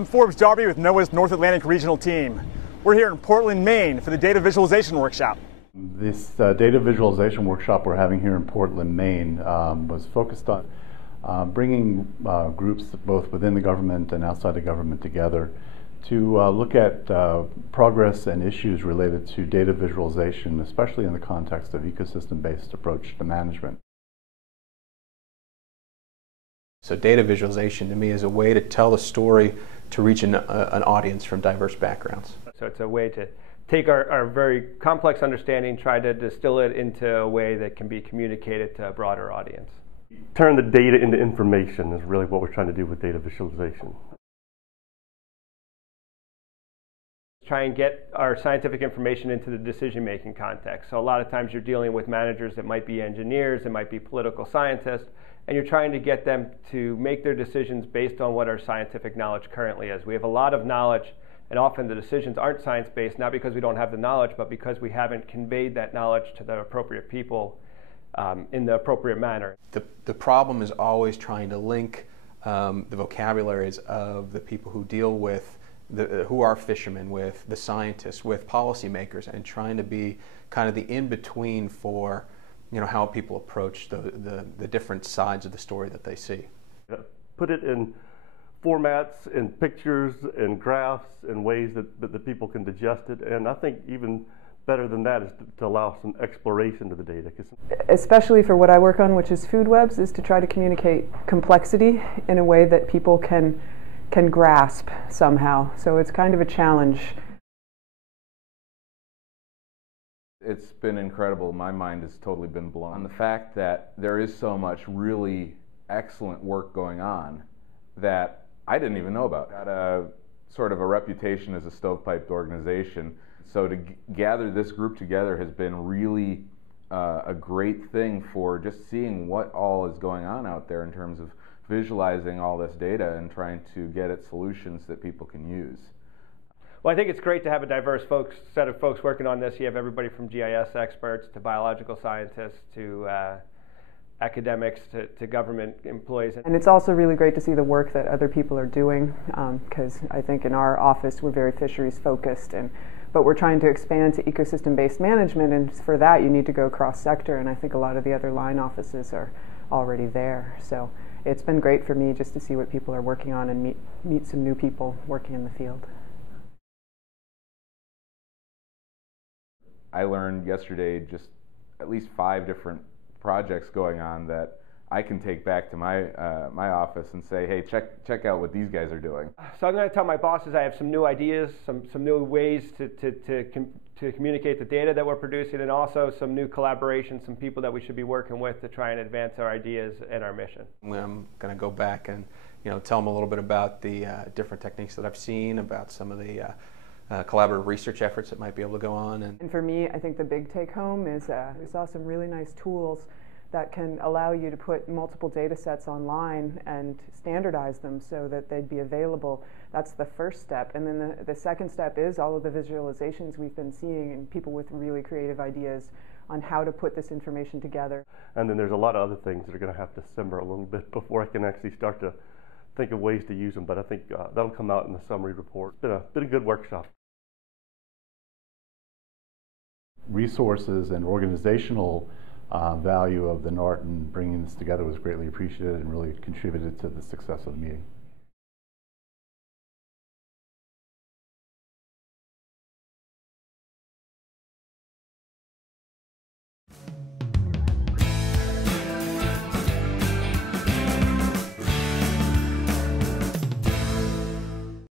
I'm Forbes Darby with NOAA's North Atlantic Regional Team. We're here in Portland, Maine for the Data Visualization Workshop. This data visualization workshop we're having here in Portland, Maine was focused on bringing groups both within the government and outside the government together to look at progress and issues related to data visualization, especially in the context of ecosystem-based approach to management. So data visualization to me is a way to tell a story to reach an audience from diverse backgrounds. So it's a way to take our very complex understanding, try to distill it into a way that can be communicated to a broader audience. Turn the data into information is really what we're trying to do with data visualization. Try and get our scientific information into the decision-making context. So a lot of times you're dealing with managers that might be engineers, that might be political scientists, and you're trying to get them to make their decisions based on what our scientific knowledge currently is. We have a lot of knowledge, and often the decisions aren't science-based, not because we don't have the knowledge, but because we haven't conveyed that knowledge to the appropriate people in the appropriate manner. The problem is always trying to link the vocabularies of the people who deal with who are fishermen, with the scientists, with policymakers, and trying to be kind of the in-between for how people approach the different sides of the story that they see. Put it in formats, in pictures, in graphs, in ways that the people can digest it, and I think even better than that is to allow some exploration to the data. Especially for what I work on, which is food webs, is to try to communicate complexity in a way that people can grasp somehow. So it's kind of a challenge. It's been incredible. My mind has totally been blown on the fact that there is so much really excellent work going on that I didn't even know about. Got a sort of a reputation as a stovepiped organization. So to gather this group together has been really a great thing for just seeing what all is going on out there in terms of visualizing all this data and trying to get at solutions that people can use. Well, I think it's great to have a diverse set of folks working on this. You have everybody from GIS experts to biological scientists to academics to government employees. And it's also really great to see the work that other people are doing, because I think in our office we're very fisheries focused, but we're trying to expand to ecosystem-based management, and for that you need to go cross-sector, and I think a lot of the other line offices are already there. So it's been great for me just to see what people are working on and meet some new people working in the field. I learned yesterday just at least 5 different projects going on that I can take back to my office and say, hey, check out what these guys are doing. So I'm going to tell my bosses I have some new ideas, some new ways to communicate the data that we're producing, and also some new collaboration, some people that we should be working with to try and advance our ideas and our mission. I'm going to go back and tell them a little bit about the different techniques that I've seen, about some of the collaborative research efforts that might be able to go on. And for me, I think the big take home is we saw some really nice tools that can allow you to put multiple data sets online and standardize them so that they'd be available. That's the first step. And then the second step is all of the visualizations we've been seeing and people with really creative ideas on how to put this information together. And then there's a lot of other things that are going to have to simmer a little bit before I can actually start to think of ways to use them, but I think that'll come out in the summary report. It's been a good workshop. Resources and organizational value of the NART and bringing this together was greatly appreciated and really contributed to the success of the meeting.